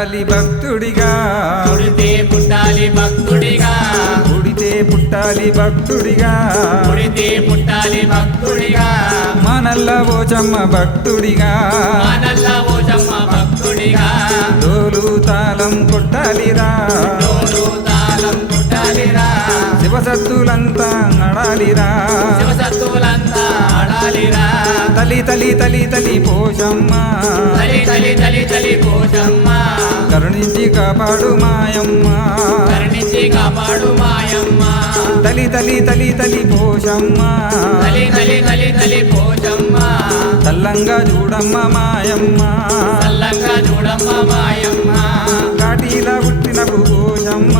పుట్టాలి భక్తుడిగా పుడితే పుట్టాలి భక్తుడిగా పుడితే పుట్టాలి భక్తుడిగా పుడితే పుట్టాలి భక్తుడిగా మనల్ల పోచమ్మ భక్తుడిగా మనల్ల ఓజమ్మ భక్తుడిగా డోలు తాళం కొట్టాలిరా డోలు తాళం కొట్టాలిరా శివసత్తులంతా నడాలిరా శివసత్తులంతా ఆడాలిరా తలి తలి తలి తలి పోషమ్మ తలి తలి తలి తలి పోషమ్మ కరుణించి కాపాడు మాయమ్మ కరుణించి కాపాడు మాయమ్మ తలి తలి తలి తలి పోషమ్మ తలి తలి తలి తలి పోషమ్మ తల్లంగా చూడమ్మ మాయమ్మ చల్లంగా చూడమ్మ మాయమ్మ కాటిలా పుట్టినవు పోషమ్మ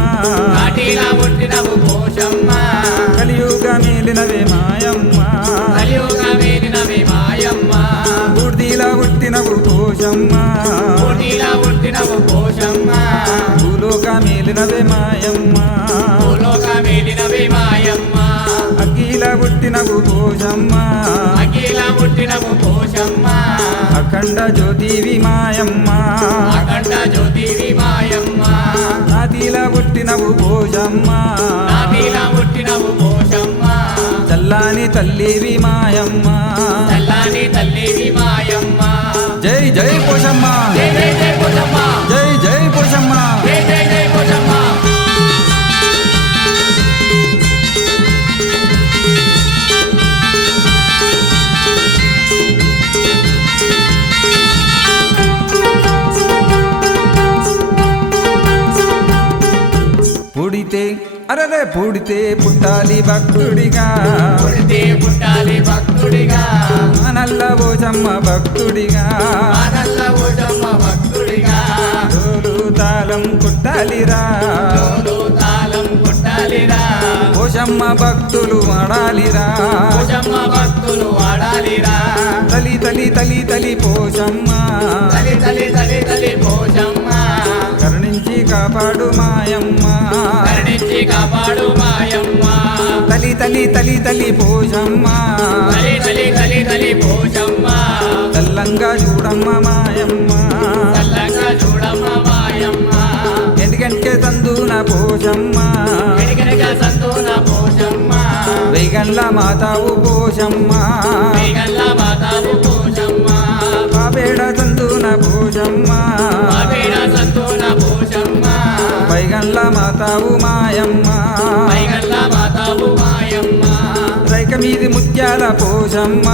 కాటిలా పుట్టినవు పోషమ్మ కలియుగ మేలినవే మాయమ్మ కలియుగ మేలినవి మాయమ్మ బూర్దిలా పుట్టినవు పోషమ్మ కోటిలా పుట్టినవు పోషమ్మ భూలోక మేలినవే మాయమ్మ భూలోక మేలినవి మాయమ్మ అగ్గిలా పుట్టినవు పోషమ్మ అఖిల పుట్టినవు పోషమ్మ అఖండ జ్యోతివి మాయమ్మ అఖండ జ్యోతివి మాయమ్మ నాతిలా పుట్టినవు పోషమ్మ నాటిలా పుట్టినవు పోషమ్మ చల్లాని తల్లివి మాయమ్మ చల్లాని తల్లివి మాయమ్మ జై జై పోషమ్మ జై జై జై పోషమ్మ జై జై పోషమ్మ జై జై జై పోషమ్మ పుడితే అరరే పుడితే పుట్టాలి భక్తుడిగా పుడితే పుట్టాలి భక్తుడిగా నల్ల పోచమ్మ భక్తుడిగా మనల్ల ఓజమ్మ భక్తుడిగా డోలు తాళం కొట్టాలిరా డోలు తాళం కొట్టాలిరా పోషమ్మ భక్తులు ఆడాలిరా పోషమ్మ భక్తులు ఆడాలిరా తలి తలి తలి తలి పోషమ్మ తలి తలి తలి తలి పోషమ్మ కరుణించి కాపాడు మాయమ్మ కరుణించి కాపాడు మాయమ్మ తలి తలి తలి తలి పోషమ్మ తలి తలి తలి తలి పోషమ్మ తెల్లంగా చూడమ్మ మాయమ్మ చల్లంగా చూడమ్మ మాయమ్మ ఎందుకంటే తందున పోషమ్మ వెనుకనక సంతోన పోషమ్మ వెయ్యగండ్ల మాతావు పోషమ్మ వేగల్ల మాతావు పోషమ్మ పాపేడ తందున పోషమ్మ పాపేడ సంతోన పోషమ్మ పైగండ్ల మాతావు మాయమ్మ వేగల్ల మాతావు మాయమ్మ రైక మీది ముత్యాల పోషమ్మ